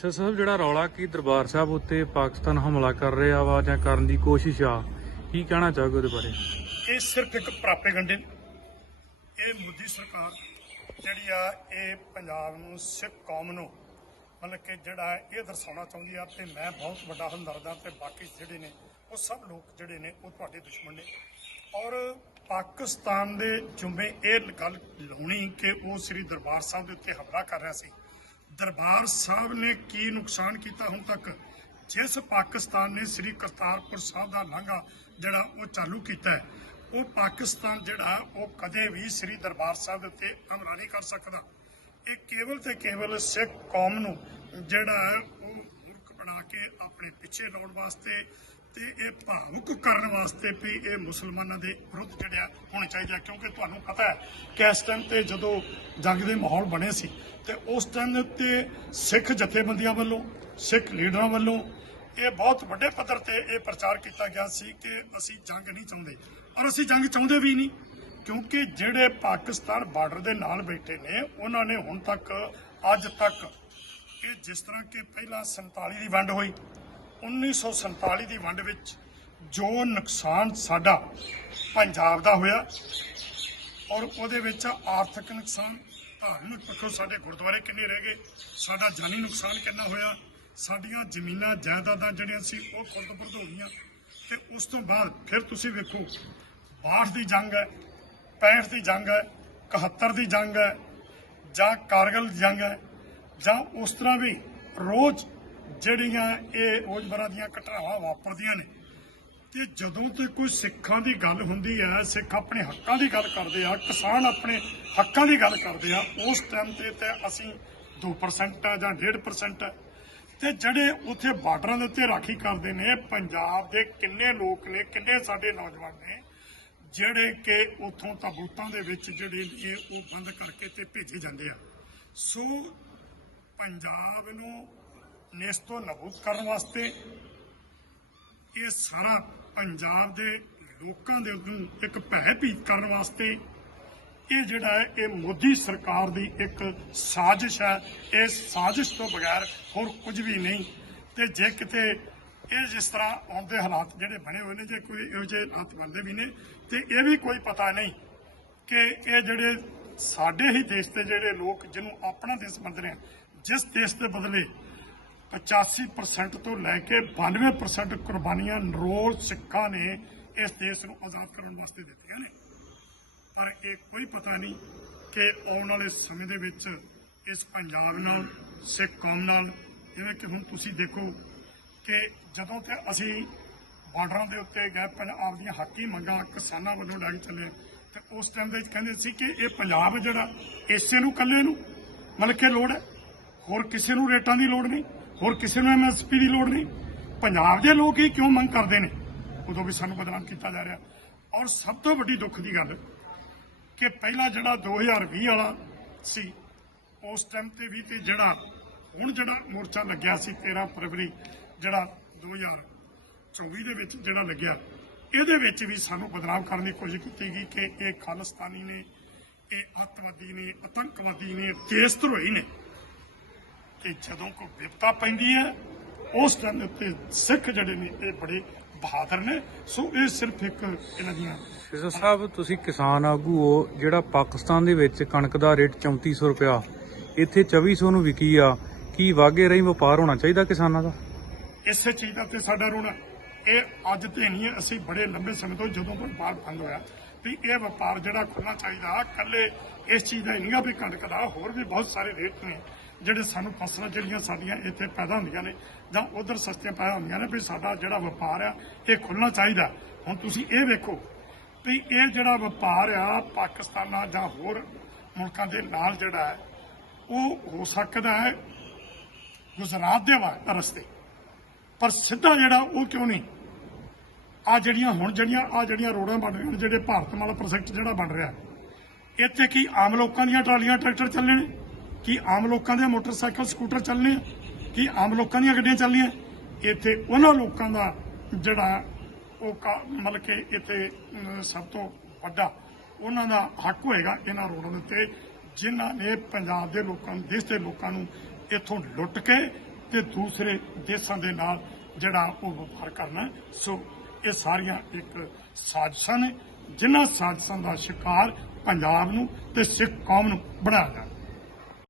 Sir ਸਾਹਿਬ, ਜਿਹੜਾ ਰੌਲਾ ਕੀ ਦਰਬਾਰ ਸਾਹਿਬ ਉੱਤੇ ਪਾਕਿਸਤਾਨ ਹਮਲਾ ਕਰ ਰਿਹਾ ਵਾ ਜਾਂ ਕਰਨ ਦੀ ਕੋਸ਼ਿਸ਼ ਆ, ਕੀ ਕਹਿਣਾ ਚਾਹੋਗੇ ਉਹਦੇ ਬਾਰੇ? ਇਹ ਸਿਰਫ ਇੱਕ ਪ੍ਰਾਪੇਗੰਡੇ ਨੇ। ਇਹ ਮੋਦੀ ਸਰਕਾਰ, ਜਿਹੜੀ ਆ, ਇਹ ਪੰਜਾਬ ਨੂੰ, ਸਿੱਖ ਕੌਮ ਨੂੰ ਮਤਲਬ ਕਿ ਜਿਹੜਾ ਇਹ ਦਰਸਾਉਣਾ ਚਾਹੁੰਦੀ ਆ ਤੇ ਮੈਂ ਬਹੁਤ ਵੱਡਾ ਹਮਦਰਦ ਆ ਤੇ ਬਾਕੀ ਜਿਹੜੇ ਨੇ, ਉਹ ਸਭ ਲੋਕ ਜਿਹੜੇ ਨੇ, ਉਹ ਤੁਹਾਡੇ ਦੁਸ਼ਮਣ ਨੇ। ਔਰ ਪਾਕਿਸਤਾਨ ਦੇ ਜੁੰਮੇ ਇਹ ਗੱਲ ਲਾਉਣੀ ਕਿ ਉਹ ਸ੍ਰੀ ਦਰਬਾਰ ਸਾਹਿਬ ਦੇ ਉੱਤੇ ਹਮਲਾ ਕਰ ਰਿਹਾ ਸੀ। ਦਰਬਾਰ ਸਾਹਿਬ ਨੇ ਕੀ ਨੁਕਸਾਨ ਕੀਤਾ ਹੁਣ ਤੱਕ? ਜਿਸ ਪਾਕਿਸਤਾਨ ਨੇ ਸ੍ਰੀ ਕਰਤਾਰਪੁਰ ਸਾਹਿਬ ਦਾ ਲਾਂਘਾ ਜਿਹੜਾ ਉਹ ਚਾਲੂ ਕੀਤਾ ਹੈ, ਉਹ ਪਾਕਿਸਤਾਨ ਜਿਹੜਾ ਉਹ ਕਦੇ ਵੀ ਸ੍ਰੀ ਦਰਬਾਰ ਸਾਹਿਬ ਦੇ ਉੱਤੇ ਹਮਲਾ ਨਹੀਂ ਕਰ ਸਕਦਾ। ਇਹ ਕੇਵਲ ਤੇ ਕੇਵਲ ਸਿੱਖ ਕੌਮ ਨੂੰ ਜਿਹੜਾ ਹੈ ਉਹ ਮੁਰਖ ਬਣਾ ਕੇ ਆਪਣੇ ਪਿੱਛੇ ਲਾਉਣ ਵਾਸਤੇ ਤੇ ਇਹ ਭਾਵੁਕ ਕਰਨ ਵਾਸਤੇ ਵੀ ਇਹ ਮੁਸਲਮਾਨਾਂ ਦੇ ਵਿਰੁੱਧ ਜਿਹੜਾ ਹੋਣਾ ਚਾਹੀਦਾ ਹੈ। ਕਿਉਂਕਿ ਤੁਹਾਨੂੰ ਪਤਾ ਹੈ ਕਿ ਇਸ ਟਾਈਮ ਤੇ ਜਦੋਂ ਜੰਗ ਦੇ ਮਾਹੌਲ ਬਣੇ ਸੀ ਤੇ ਉਸ ਟਾਈਮ 'ਤੇ ਸਿੱਖ ਜਥੇਬੰਦੀਆਂ ਵੱਲੋਂ, ਸਿੱਖ ਲੀਡਰਾਂ ਵੱਲੋਂ ਇਹ ਬਹੁਤ ਵੱਡੇ ਪੱਧਰ ਤੇ ਇਹ ਪ੍ਰਚਾਰ ਕੀਤਾ ਗਿਆ ਸੀ ਕਿ ਅਸੀਂ ਜੰਗ ਨਹੀਂ ਚਾਹੁੰਦੇ ਔਰ ਅਸੀਂ ਜੰਗ ਚਾਹੁੰਦੇ ਵੀ ਨਹੀਂ, ਕਿਉਂਕਿ ਜਿਹੜੇ ਪਾਕਿਸਤਾਨ ਬਾਰਡਰ ਦੇ ਨਾਲ ਬੈਠੇ ਨੇ, ਉਹਨਾਂ ਨੇ ਹੁਣ ਤੱਕ, ਅੱਜ ਤੱਕ ਇਹ ਜਿਸ ਤਰ੍ਹਾਂ ਕਿ ਪਹਿਲਾਂ 47 ਦੀ ਵੰਡ ਹੋਈ 1947 ਦੀ ਵੰਡ ਵਿੱਚ ਜੋ ਨੁਕਸਾਨ ਸਾਡਾ ਪੰਜਾਬ ਦਾ ਹੋਇਆ ਔਰ ਉਹਦੇ ਵਿੱਚ ਆਰਥਿਕ ਨੁਕਸਾਨ, ਧਾਰਮਿਕ ਪੱਖੋਂ ਸਾਡੇ ਗੁਰਦੁਆਰੇ ਕਿੰਨੇ ਰਹਿ ਗਏ, ਸਾਡਾ ਜਾਨੀ ਨੁਕਸਾਨ ਕਿੰਨਾ ਹੋਇਆ, ਸਾਡੀਆਂ ਜ਼ਮੀਨਾਂ, ਜਾਇਦਾਦਾਂ ਜਿਹੜੀਆਂ ਸੀ ਉਹ ਖੁਰਦ-ਬੁਰਦ ਹੋ ਗਈਆਂ ਤੇ ਉਸ ਤੋਂ ਬਾਅਦ ਫਿਰ ਤੁਸੀਂ ਵੇਖੋ 62 ਦੀ ਜੰਗ ਹੈ 65 ਦੀ ਜੰਗ ਹੈ 71 ਦੀ ਜੰਗ ਹੈ ਜਾਂ ਕਾਰਗਲ ਦੀ ਜੰਗ ਹੈ ਜਾਂ ਉਸ ਤਰ੍ਹਾਂ ਵੀ ਰੋਜ਼ ਜਿਹੜੀਆਂ ਇਹ ਰੋਜ਼ਮਰਾ ਦੀਆਂ ਘਟਨਾਵਾਂ ਵਾਪਰਦੀਆਂ ਨੇ, ਤੇ ਜਦੋਂ ਤੇ ਕੋਈ ਸਿੱਖਾਂ ਦੀ ਗੱਲ ਹੁੰਦੀ ਹੈ, ਸਿੱਖ ਆਪਣੇ ਹੱਕਾਂ ਦੀ ਗੱਲ ਕਰਦੇ ਆ, ਕਿਸਾਨ ਆਪਣੇ ਹੱਕਾਂ ਦੀ ਗੱਲ ਕਰਦੇ ਆ, ਉਸ ਟਾਈਮ ਤੇ ਤੇ ਅਸੀਂ 2% ਹੈ ਜਾਂ 1.5% ਹੈ ਤੇ ਜਿਹੜੇ ਉੱਥੇ ਬਾਰਡਰਾਂ ਦੇ ਉੱਤੇ ਰਾਖੀ ਕਰਦੇ ਨੇ, ਪੰਜਾਬ ਦੇ ਕਿੰਨੇ ਲੋਕ ਨੇ, ਕਿੰਨੇ ਸਾਡੇ ਨੌਜਵਾਨ ਨੇ, ਜਿਹੜੇ ਕਿ ਉਥੋਂ ਤਬੂਤਾਂ ਦੇ ਵਿੱਚ ਜਿਹੜੇ ਨੇ, ਉਹ ਬੰਦ ਕਰਕੇ ਤੇ ਭੇਜੇ ਜਾਂਦੇ ਆ। ਸੋ ਪੰਜਾਬ ਨੂੰ ਨੇਸਤੋ ਨਬੂਦ ਕਰਨ ਵਾਸਤੇ ਇਹ ਸਾਰਾ ਪੰਜਾਬ ਦੇ ਲੋਕਾਂ ਦੇ ਨੂੰ ਇੱਕ ਭੈ ਭੀਤ ਕਰਨ ਵਾਸਤੇ ਇਹ ਜਿਹੜਾ ਹੈ, ਇਹ ਮੋਦੀ ਸਰਕਾਰ ਦੀ ਇੱਕ ਸਾਜ਼ਿਸ਼ ਹੈ। ਇਹ ਸਾਜ਼ਿਸ਼ ਤੋਂ ਬਗੈਰ ਹੋਰ ਕੁਝ ਵੀ ਨਹੀਂ। ਤੇ ਜੇ ਕਿਤੇ ਇਹ ਜਿਸ ਤਰ੍ਹਾਂ ਆਉਂਦੇ ਹਾਲਾਤ ਜਿਹੜੇ ਬਣੇ ਹੋਏ ਨੇ, ਜੇ ਕੋਈ ਇਹੋ ਜਿਹੇ ਹਾਲਾਤ ਬਣਦੇ ਵੀ ਨੇ, ਤੇ ਇਹ ਵੀ ਕੋਈ ਪਤਾ ਨਹੀਂ ਕਿ ਇਹ ਜਿਹੜੇ ਸਾਡੇ ਹੀ ਦੇਸ਼ ਦੇ ਜਿਹੜੇ ਲੋਕ, ਜਿਹਨੂੰ ਆਪਣਾ ਦੇਸ਼ ਮੰਨਦੇ ਨੇ, ਜਿਸ ਦੇਸ਼ ਦੇ ਬਦਲੇ 85% ਤੋਂ ਲੈ ਕੇ 92% ਕੁਰਬਾਨੀਆਂ ਨਰੋਲ ਸਿੱਖਾਂ ਨੇ ਇਸ ਦੇਸ਼ ਨੂੰ ਆਜ਼ਾਦ ਕਰਨ ਵਾਸਤੇ ਦਿੱਤੀਆਂ ਨੇ। ਪਰ ਇਹ ਕੋਈ ਪਤਾ ਨਹੀਂ ਕਿ ਆਉਣ ਵਾਲੇ ਸਮੇਂ ਦੇ ਵਿੱਚ ਇਸ ਪੰਜਾਬ ਨਾਲ, ਸਿੱਖ ਕੌਮ ਨਾਲ, ਜਿਵੇਂ ਕਿ ਹੁਣ ਤੁਸੀਂ ਦੇਖੋ ਕਿ ਜਦੋਂ ਤੇ ਅਸੀਂ ਬਾਰਡਰਾਂ ਦੇ ਉੱਤੇ ਗਏ ਪੰਜਾਬ ਦੀਆਂ ਹੱਕੀ ਮੰਗਾਂ ਕਿਸਾਨਾਂ ਵੱਲੋਂ ਲੈ ਕੇ ਚੱਲੇ, ਤੇ ਉਸ ਟਾਈਮ ਦੇ ਵਿੱਚ ਕਹਿੰਦੇ ਸੀ ਕਿ ਇਹ ਪੰਜਾਬ ਜਿਹੜਾ, ਇਸੇ ਨੂੰ ਕੱਲੇ ਨੂੰ, ਮਤਲਬ ਕਿ ਲੋੜ ਹੈ। ਹੋਰ ਕਿਸੇ ਨੂੰ ਰੇਟਾਂ ਦੀ ਲੋੜ ਨਹੀਂ। ਹੋਰ ਕਿਸੇ ਨੂੰ ਐਮਐਸਪੀ ਦੀ ਲੋੜ ਨਹੀਂ। ਪੰਜਾਬ ਦੇ ਲੋਕ ਹੀ ਕਿਉਂ ਮੰਗ ਕਰਦੇ ਨੇ? ਉਦੋਂ ਵੀ ਸਾਨੂੰ ਬਦਨਾਮ ਕੀਤਾ ਜਾ ਰਿਹਾ। ਔਰ ਸਭ ਤੋਂ ਵੱਡੀ ਦੁੱਖ ਦੀ ਗੱਲ ਕਿ ਪਹਿਲਾ ਜਿਹੜਾ 2020 ਵਾਲਾ ਸੀ, ਉਸ ਟਾਈਮ ਤੇ ਵੀ ਤੇ ਜਿਹੜਾ ਹੁਣ ਜਿਹੜਾ ਮੋਰਚਾ ਲੱਗਿਆ ਸੀ 13 ਫਰਵਰੀ, ਜਿਹੜਾ 2024 ਦੇ ਵਿੱਚ ਜਿਹੜਾ ਲੱਗਿਆ, ਇਹਦੇ ਵਿੱਚ ਵੀ ਸਾਨੂੰ ਬਦਨਾਮ ਕਰਨ ਦੀ ਕੋਸ਼ਿਸ਼ ਕੀਤੀ ਗਈ ਕਿ ਇਹ ਖਾਲਿਸਤਾਨੀ ਨੇ, ਇਹ ਅੱਤਵਾਦੀ ਨੇ, ਆਤੰਕਵਾਦੀ ਨੇ ਦੇਸ਼ ਧਰੋਹੀ ਨੇ। ਤੇ ਜਦੋਂ ਕੋਈ ਵਿਪਤਾ ਪੈਂਦੀ ਹੈ ਉਸ ਟਾਈਮ ਉੱਤੇ ਸਿੱਖ ਜਿਹੜੇ ਨੇ ਇਹ ਬੜੇ ਬਹਾਦਰ ਨੇ। ਸੋ ਇਹ ਸਿਰਫ ਇੱਕ ਇਹਨਾਂ ਦੀਆਂ ਸਿਸਰ ਸਾਹਿਬ ਤੁਸੀਂ ਕਿਸਾਨ ਆਗੂ ਹੋ ਜਿਹੜਾ ਪਾਕਿਸਤਾਨ ਦੇ ਵਿੱਚ ਕਣਕ ਦਾ ਰੇਟ 3400 ਰੁਪਇਆ ਇੱਥੇ 2400 ਨੂੰ ਵਿਕੀ ਆ ਕੀ ਵਾਗੇ ਰਹੀ ਵਪਾਰ ਹੋਣਾ ਚਾਹੀਦਾ ਕਿਸਾਨਾਂ ਦਾ? ਇਸੇ ਚੀਜ਼ ਦਾ ਤੇ ਸਾਡਾ ਰੋਣਾ। ਇਹ ਅੱਜ ਤੇ ਨਹੀਂ ਹੈ ਅਸੀਂ ਬੜੇ ਲੰਬੇ ਸਮੇਂ ਤੋਂ ਜਦੋਂ ਤੋਂ ਵਪਾਰ ਬੰਦ ਹੋਇਆ ਵੀ ਇਹ ਵਪਾਰ ਜਿਹੜਾ ਖੁੱਲਣਾ ਚਾਹੀਦਾ ਕੱਲੇ ਇਸ ਚੀਜ਼ ਦਾ ਨਹੀਂ ਆ ਵੀ ਕਣਕ ਦਾ ਹੋਰ ਵੀ ਬਹੁਤ ਸਾਰੇ ਰੇਟ ਨੇ। ਜਿਹੜੇ ਸਾਨੂੰ ਫਸਲਾਂ ਜਿਹੜੀਆਂ ਸਾਡੀਆਂ ਇੱਥੇ ਪੈਦਾ ਹੁੰਦੀਆਂ ਨੇ ਜਾਂ ਉਧਰ ਸਸਤੀਆਂ ਪੈਦਾ ਹੁੰਦੀਆਂ ਨੇ, ਵੀ ਸਾਡਾ ਜਿਹੜਾ ਵਪਾਰ ਆ, ਇਹ ਖੁੱਲਣਾ ਚਾਹੀਦਾ। ਹੁਣ ਤੁਸੀਂ ਇਹ ਵੇਖੋ ਵੀ ਇਹ ਜਿਹੜਾ ਵਪਾਰ ਆ, ਪਾਕਿਸਤਾਨ ਨਾਲ ਜਾਂ ਹੋਰ ਮੁਲਕਾਂ ਦੇ ਨਾਲ ਜਿਹੜਾ ਹੈ, ਉਹ ਹੋ ਸਕਦਾ ਹੈ ਗੁਜਰਾਤ ਦੇ ਰਸਤੇ। ਪਰ ਸਿੱਧਾ ਜਿਹੜਾ ਉਹ ਕਿਉਂ ਨਹੀਂ? ਆ ਜਿਹੜੀਆਂ ਹੁਣ ਜਿਹੜੀਆਂ ਆ ਜਿਹੜੀਆਂ ਰੋਡਾਂ ਬਣ ਰਹੀਆਂ ਨੇ, ਜਿਹੜੇ ਭਾਰਤਮਾਲਾ ਪ੍ਰੋਜੈਕਟ ਜਿਹੜਾ ਬਣ ਰਿਹਾ, ਇੱਥੇ ਕੀ ਆਮ ਲੋਕਾਂ ਦੀਆਂ ਟਰਾਲੀਆਂ, ਟਰੈਕਟਰ ਚੱਲਣੇ ਨੇ? ਕੀ ਆਮ ਲੋਕਾਂ ਦੇ ਮੋਟਰਸਾਈਕਲ, ਸਕੂਟਰ ਚੱਲਣੇ ਆ, ਕੀ ਆਮ ਲੋਕਾਂ ਦੀਆਂ ਗੱਡੀਆਂ ਚੱਲਣੀਆਂ ਇੱਥੇ ਉਹਨਾਂ ਲੋਕਾਂ ਦਾ ਜਿਹੜਾ ਉਹ ਕਾ- ਮਤਲਬ ਕਿ ਇੱਥੇ ਸਭ ਤੋਂ ਵੱਡਾ ਉਹਨਾਂ ਦਾ ਹੱਕ ਹੋਏਗਾ ਇਹਨਾਂ ਰੋਡਾਂ ਦੇ ਉੱਤੇ, ਜਿਨ੍ਹਾਂ ਨੇ ਪੰਜਾਬ ਦੇ ਲੋਕਾਂ ਨੂੰ, ਦੇਸ਼ ਦੇ ਲੋਕਾਂ ਨੂੰ ਇੱਥੋਂ ਲੁੱਟ ਕੇ ਤੇ ਦੂਸਰੇ ਦੇਸ਼ਾਂ ਦੇ ਨਾਲ ਜਿਹੜਾ ਉਹ ਵਪਾਰ ਕਰਨਾ ਸੋ ਇਹ ਸਾਰੀਆਂ ਇੱਕ ਸਾਜ਼ਿਸ਼ਾਂ ਨੇ, ਜਿਨ੍ਹਾਂ ਸਾਜ਼ਿਸ਼ਾਂ ਦਾ ਸ਼ਿਕਾਰ ਪੰਜਾਬ ਨੂੰ ਤੇ ਸਿੱਖ ਕੌਮ ਨੂੰ ਬਣਾਇਆ ਜਾਣਾ